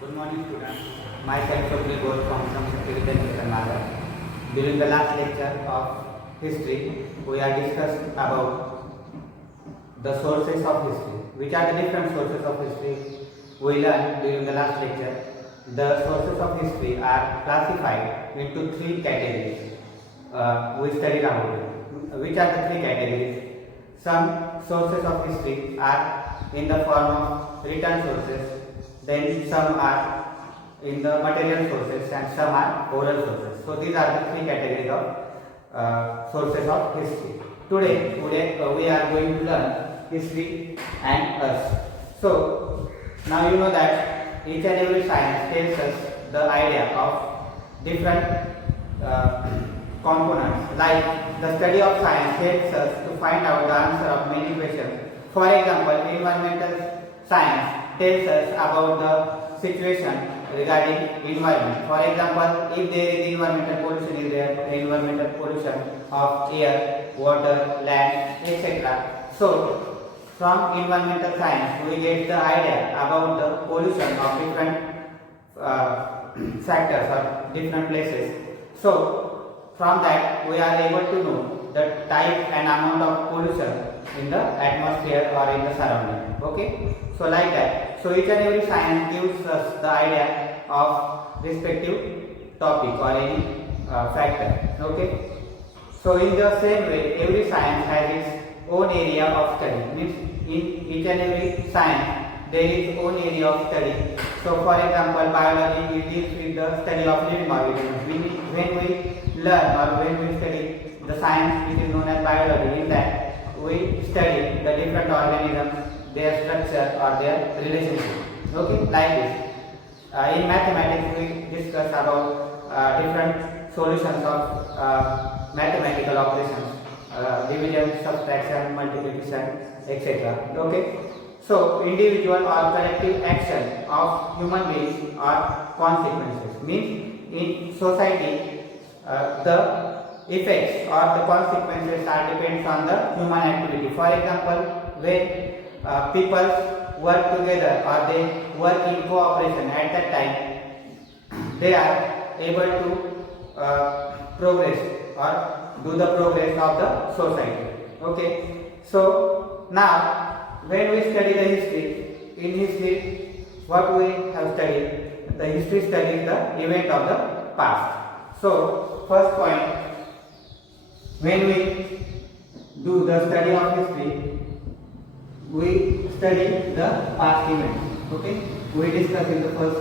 Good morning, students. Myself Shobli Ghosh from Nagar. During the last lecture of history, we are discussed about the sources of history. Which are the different sources of history we learned during the last lecture? The sources of history are classified into three categories. We studied about it. Which are the three categories? Some sources of history are in the form of written sources. Then some are in the material sources and some are oral sources. So these are the three categories of sources of history. Today we are going to learn history and us. So now you know that each and every science tells us the idea of different components. Like the study of science helps us to find out the answer of many questions. For example, environmental science tells us about the situation regarding environment. For example, if there is environmental pollution is there, environmental pollution of air, water, land, etc. So, from environmental science, we get the idea about the pollution of different factors or different places. So, from that, we are able to know the type and amount of pollution in the atmosphere or in the surrounding. Okay, so like that. So each and every science gives us the idea of respective topic or any factor. Okay, so in the same way, every science has its own area of study. Means in each and every science there is own area of study. So for example, biology deals with the study of living organisms. When we learn or when we study the science which is known as biology, in that we study the different organisms, their structure or their relationship. Okay, like this. In mathematics, we discuss about different solutions of mathematical operations, division, subtraction, multiplication, etc. Okay. So, individual or collective action of human beings are consequences. Means in society, the effects or the consequences are depends on the human activity. For example, when people work together or they work in cooperation, at that time they are able to progress or do the progress of the society. Okay, so now when we study the history, in history what we have studied, the history studies the event of the past. So first point, when we do the study of history, we study the past events. Okay, we discussed in the first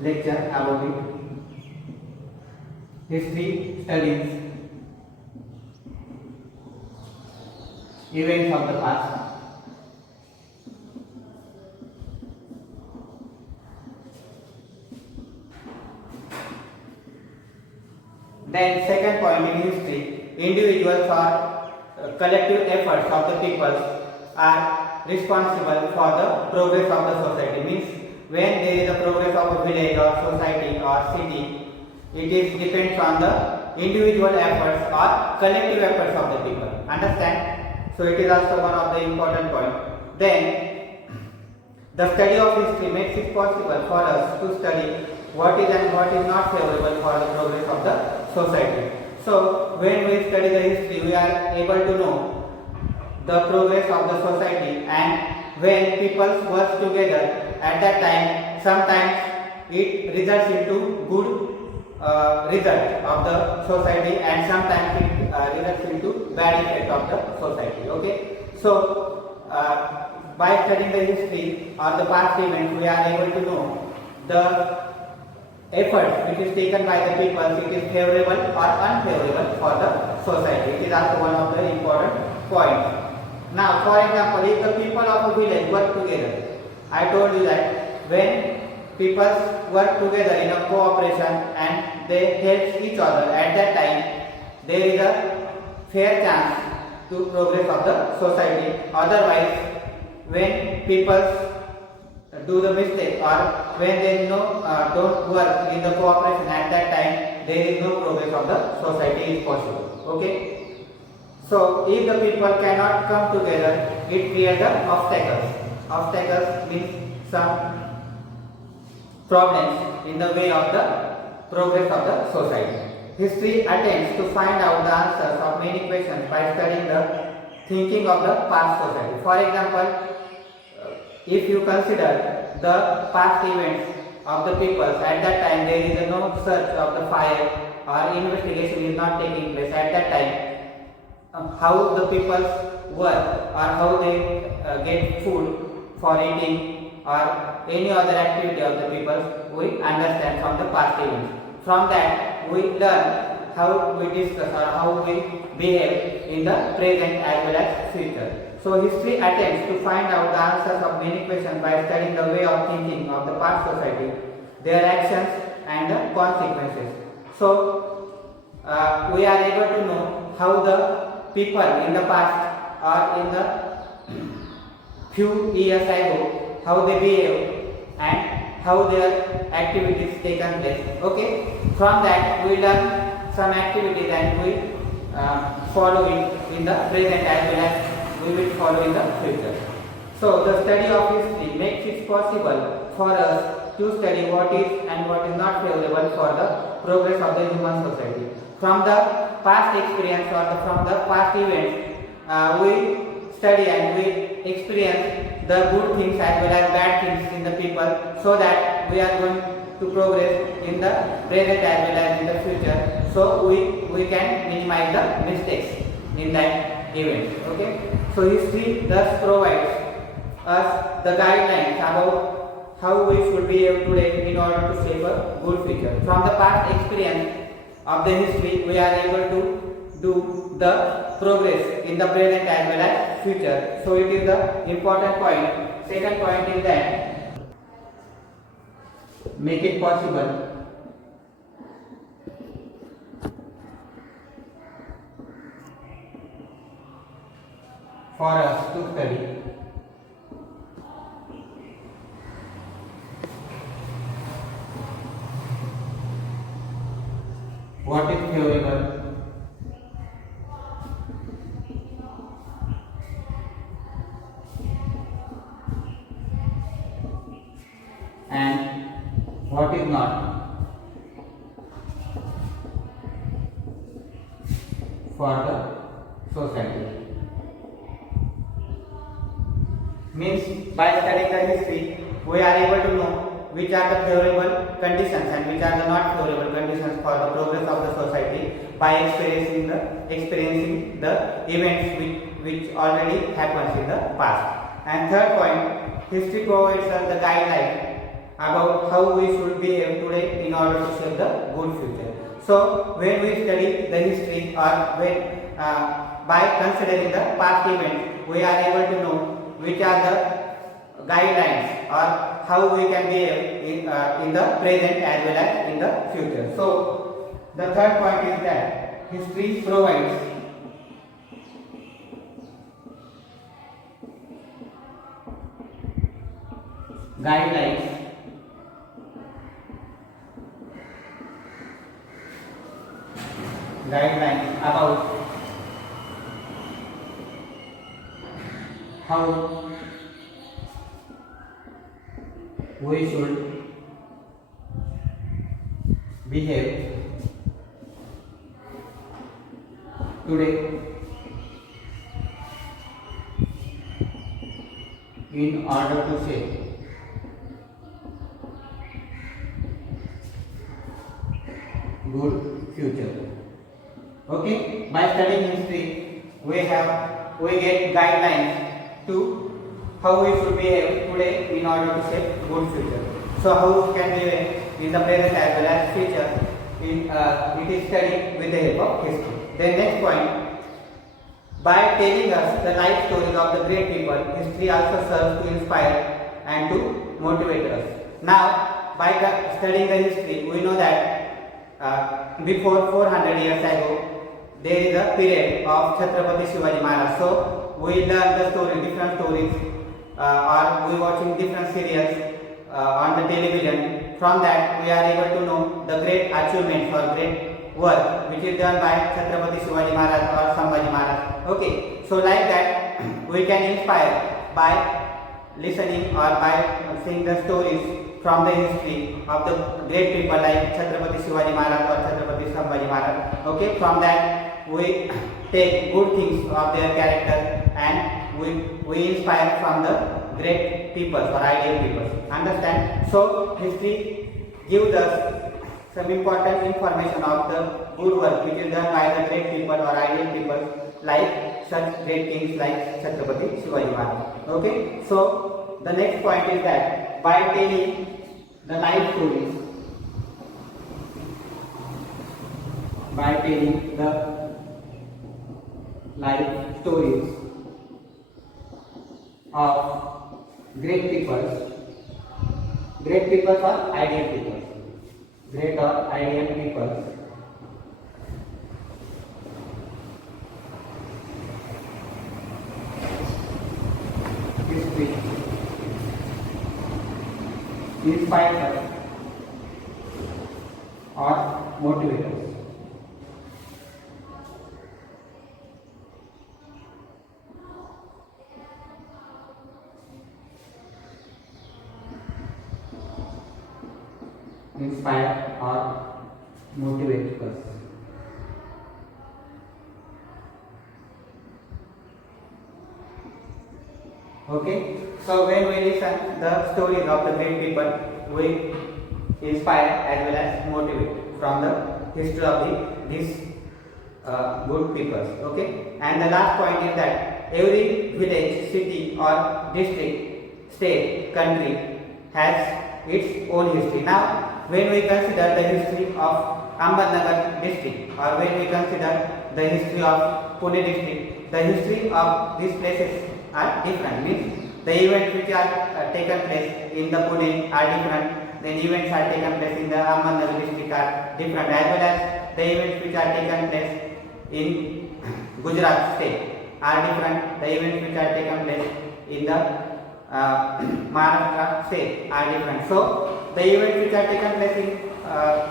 lecture about it. History studies events of the past. Then second point, in history, individuals or collective efforts of the people are responsible for the progress of the society. Means when there is a progress of a village or society or city, it is depends on the individual efforts or collective efforts of the people. Understand? So it is also one of the important point. Then the study of history makes it possible for us to study what is and what is not favorable for the progress of the society. So when we study the history, we are able to know the progress of the society, and when people work together, at that time sometimes it results into good result of the society, and sometimes it results into bad effect of the society. Okay, so by studying the history or the past events, we are able to know the effort which is taken by the people, it is favorable or unfavorable for the society. It is also one of the important points. Now, for example, if the people of a village work together, I told you that when people work together in a cooperation and they help each other, at that time there is a fair chance to progress of the society. Otherwise, when people do the mistake or when they don't work in the cooperation, at that time there is no progress of the society is possible. Okay. So if the people cannot come together, it creates the obstacles. Obstacles means some problems in the way of the progress of the society. History attempts to find out the answers of many questions by studying the thinking of the past society. For example, if you consider the past events of the people, at that time there is no search of the fire or investigation is not taking place at that time, how the people work or how they get food for eating or any other activity of the people, we understand from the past events. From that we learn how we discuss or how we behave in the present as well as future. So history attempts to find out the answers of many questions by studying the way of thinking of the past society, their actions and the consequences. So we are able to know how the people in the past or in the few years ago, how they behave and how their activities taken place. Okay, from that we learn some activities and we follow it in the present as well as we will follow in the future. So the study of history makes it possible for us to study what is and what is not favorable for the progress of the human society. From the past experience or from the past events, we study and we experience the good things as well as bad things in the people, so that we are going to progress in the present as well as in the future. So we can minimize the mistakes in that event. Okay. So history thus provides us the guidelines about how we should behave today in order to shape a good future. From the past experience of the history, we are able to do the progress in the present as well as future. So it is the important point. Second point is that make it possible for us to study what is favorable and what is not for the society. Means by studying the history, we are able to know which are the favorable conditions and which are the not favorable conditions for the progress of the society by experiencing the events which already happens in the past. And third point, history provides us the guideline about how we should behave today in order to shape the good future. So when we study the history or when by considering the past events, we are able to know which are the guidelines or how we can behave in the present as well as in the future. So the third point is that history provides guidelines about how we should behave today in order to shape good future. Okay, by studying history, we get guidelines to how we should behave today in order to shape good future. So how we can behave in the present as well as future, it is studied with the help of history. Then next point, by telling us the life stories of the great people, history also serves to inspire and to motivate us. Now, by studying the history, we know that before 400 years ago, there is a period of Chhatrapati Shivaji Maharaj. So we learn the story, different stories, or we watching different serials on the television. From that, we are able to know the great achievements or great work which is done by Chhatrapati Shivaji Maharaj or Sambhaji Maharaj. Okay, so like that, we can inspire by listening or by seeing the stories from the history of the great people like Chhatrapati Shivaji Maharaj or Chhatrapati Sambhaji Maharaj. Okay, from that we take good things of their character and we inspire from the great people or ideal people. Understand? So history gives us some important information of the good work which is done by the great people or ideal people like such great kings like Chhatrapati Shivaji Maharaj. Okay, so the next point is that by telling the life stories, by telling the life stories of great peoples or ideal peoples, great or ideal peoples, history inspires us or motivates us. Inspire or motivate us. Okay, so when we listen the stories of the great people, we inspire as well as motivate from the history of these good people. Okay, and the last point is that every village, city or district, state, country has its own history. Now, when we consider the history of Ahmednagar district or when we consider the history of Pune district, the history of these places are different. Means the events which are taken place in the Pune are different. Then events are taken place in the Ahmednagar district are different, as well as the events which are taken place in Gujarat state are different. The events which are taken place in the Maharashtra state are different. So the events which are taken place in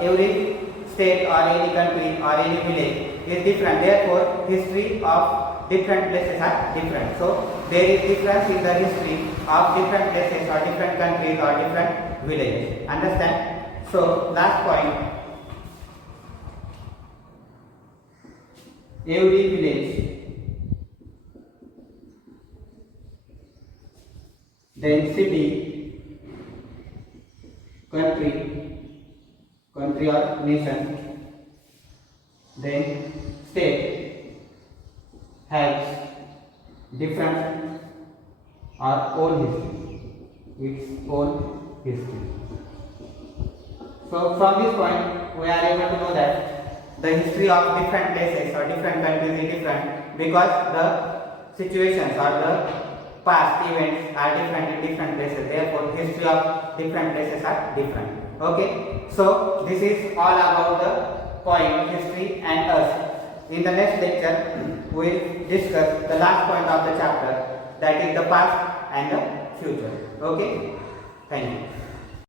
every state or any country or any village is different. Therefore, history of different places are different. So there is difference in the history of different places or different countries or different villages. Understand? So last point. Every village, then city, country or nation, then state has different or own history, its own history. So from this point we are able to know that the history of different places or different countries is different because the situations or the past events are different in different places. Therefore, history of different places are different. Okay. So this is all about the point history and us. In the next lecture, we will discuss the last point of the chapter, that is the past and the future. Okay. Thank you.